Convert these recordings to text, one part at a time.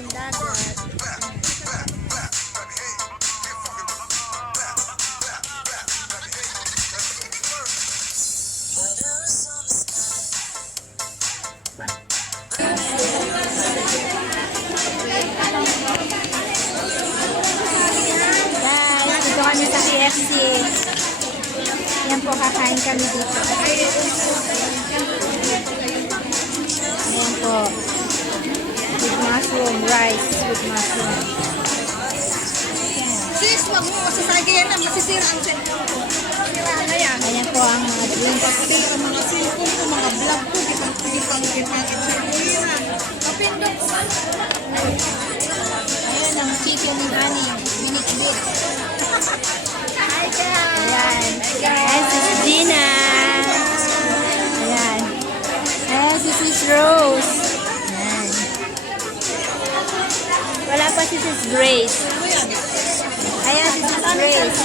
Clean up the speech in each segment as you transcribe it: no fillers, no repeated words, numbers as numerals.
tabing dagat. Guys, dito kami sa KFC. Yan po, kakain kami dito. Ayan po. With mushroom, rice with mushroom. Sis, wag mo masasagi yan na masisira ang cellphone ko. Siraan na yan. Ayan po ang mga drinks. Pati ang mga cellphone ko, mga vlog ko, di pang ginagin sa kuya. Kapindot sa. Ayan ang chicken and honey. Minute-bit. Hi guys! Ayan. Ayan si Gina. Ayan. Ayan si Sis Rose. Ayan. Wala pa si Sis Grace. Ayan si Sis Grace.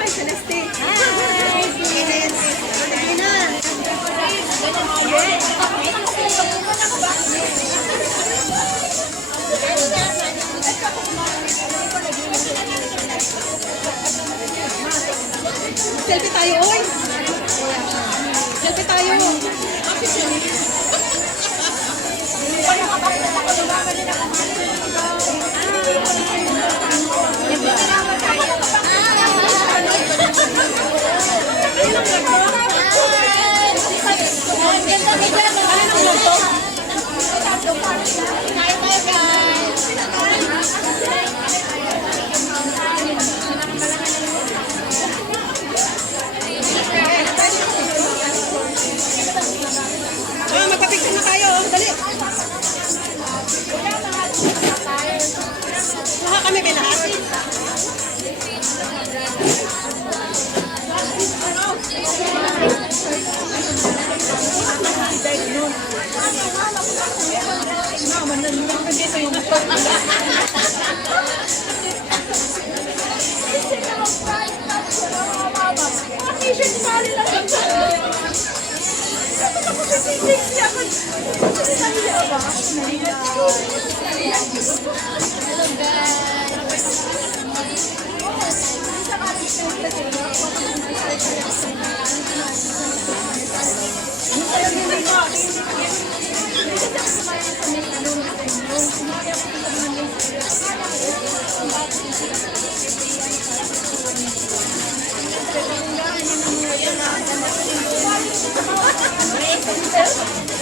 Hi, Celeste! Hi! Gina! Selfie tayo, oy! Selfie tayo! Magpapicture na tayo, dali! Laha kami may lahat.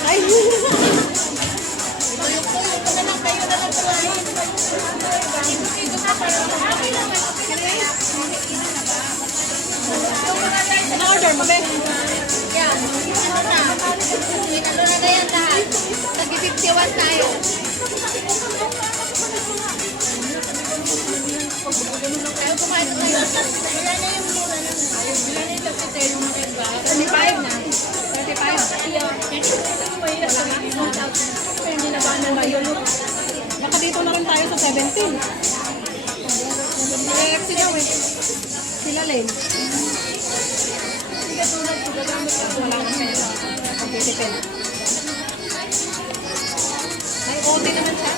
Ay! Order mo, be? Yan. Minalo na yan lahat. Nag-51 tayo. Ayaw kumain tayo. Wala na yung mura na. Wala na yung tapite yung iba. 35 na. 35. Hindi na ba na ngayon? Baka dito na rin tayo sa 17. Eh, sila eh. Sila Len. Wala akong pera. Pagkitipin. May OT naman siya.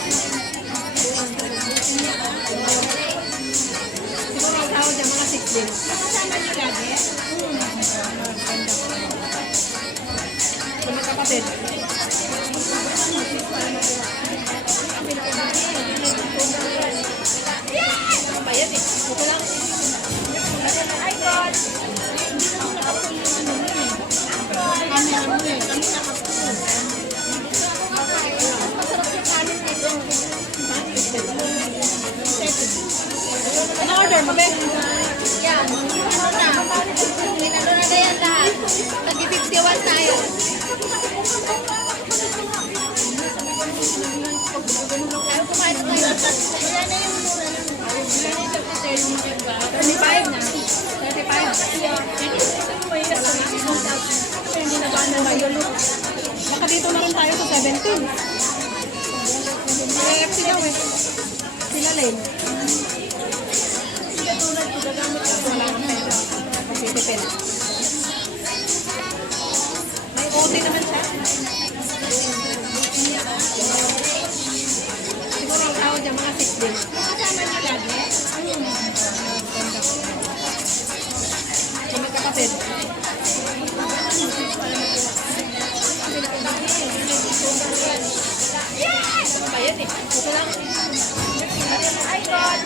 Siguro ang tawag dyan, mga 6 days. Kasama niyo lagi? Mga kapatid. Ano ba yan eh? Ito lang. Ay, God! Kami ano eh. Kami nakapulo. Masarap yung kanin nito. Ano order mo, be? Yan. Minalo na yan lahat. Nag-51 tayo. open. May OT naman siya. Siguro ang tawag dyan, mga 6 days. Kasama niya lagi. Kung magkakapit. Bayad eh. Ito lang. Ay, God!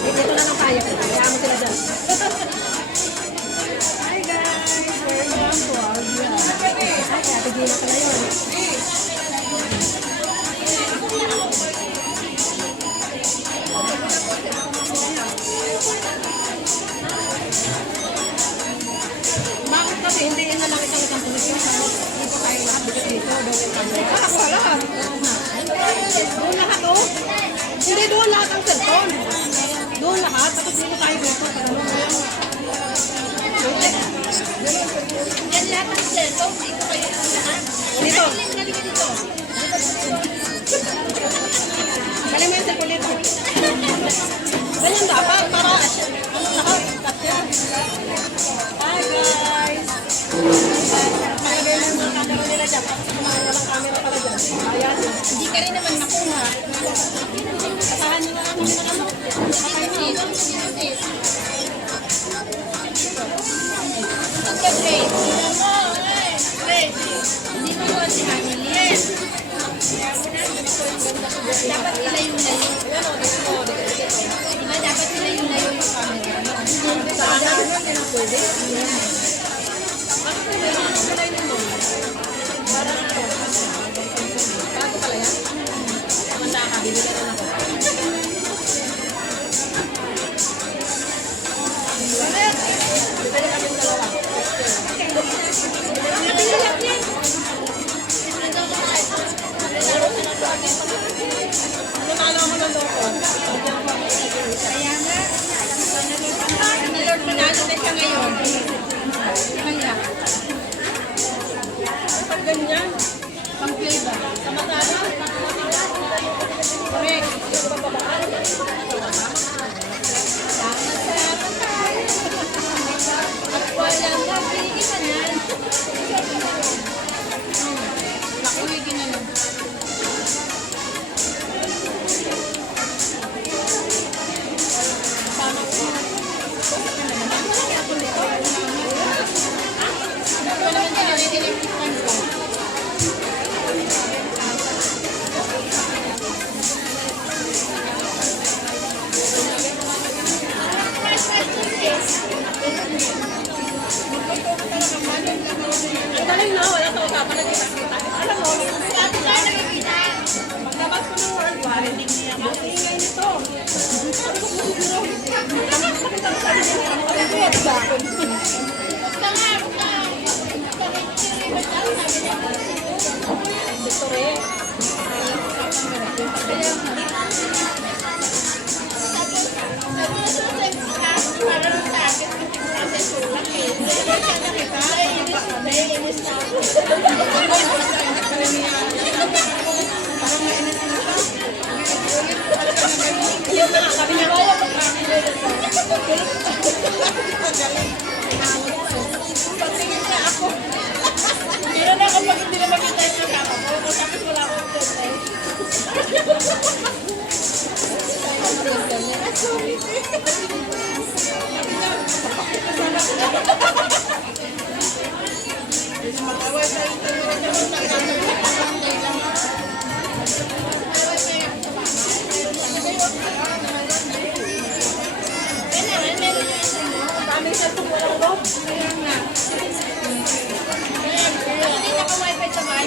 Dito na lang tayo. Kaya mo sila dyan. Hi guys! Welcome to our vlog. Ay, Ate Gina pala yun. Bakit kasi hindi yan na lang isang tulis yung dito tayo lahat dito. Ako lahat. Doon lahat oh. Hindi doon lahat ang cellphone. Doon lahat. Tapos dito tayo dito. Yan lahat ng cellphone. Dito kayo lahat. Dito. Halika dito. Bali mo yung cellphone dito. Ganyan dapat. Para ano lahat. Hi guys. Palagay mo yung mga camera nila dyan. Tapos kumain walang camera pala dyan. Ayan. Hindi ka rin naman makuha. Kasahan nyo na lang yung ano. Sino? Sino din? Ikaw, Grace. Grace. Hindi mo ko si Hamilin. Dapat nila yung layo. Diba dapat nila yung layo yung camera? Sana hindi na pwede. Bakit pwede yung mga kulay nyo? Para na ito. Bago pala yan? Manda ka, bibili na ako. Bibili kami yung dalawa. Ano na mo ng loko? Kaya nga, Lord, manalo na siya ngayon. Kaya, Pag ganyan, pang flavor. kamatalo. Correct. At walang nabili ka na. Nakuwigin na lang. Ano naman din yung tikman ko? Ang galing na, wala sa usapan na kita. Alam mo, paglabas ko ng worldwide, ang ingay nito. Sabi niya, Pagtingin niya ako. Meron na kapag hindi na makita yung kasama ko. Tapos wala akong tete. daming cellphone walang loob. Hindi naka-wifi sa bahay.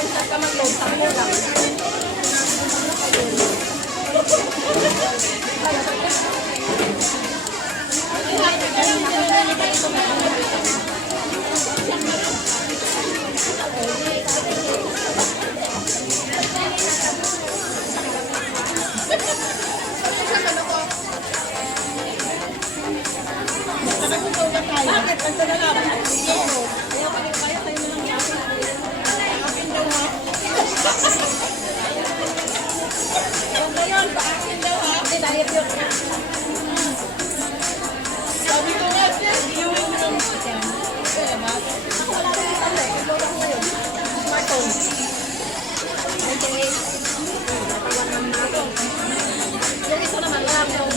mag-start ka mag-load, takbo lang. Bakit? Nandun na lang. Huwag na yun, paakin daw ha. Hindi, dahil yun. Sabi ko nga, sis, viewing mo ng Ako wala rin yung ano eh. Ikaw lang ngayon. Smartphone. Okay. Yung isa naman, laptop.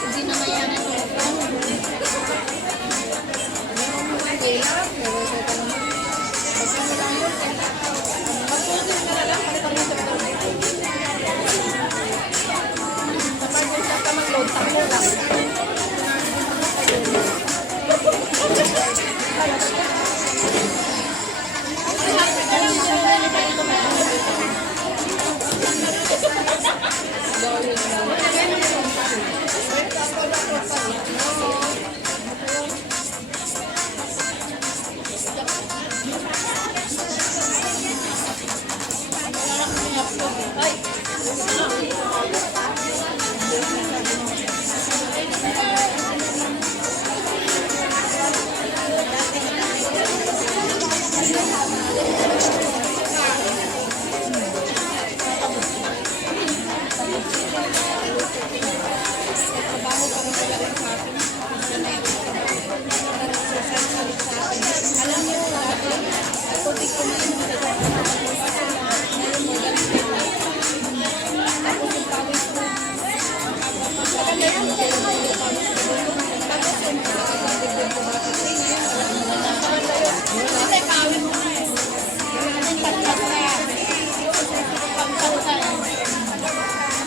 Hindi na mayanan yung mag-load, takbo lang.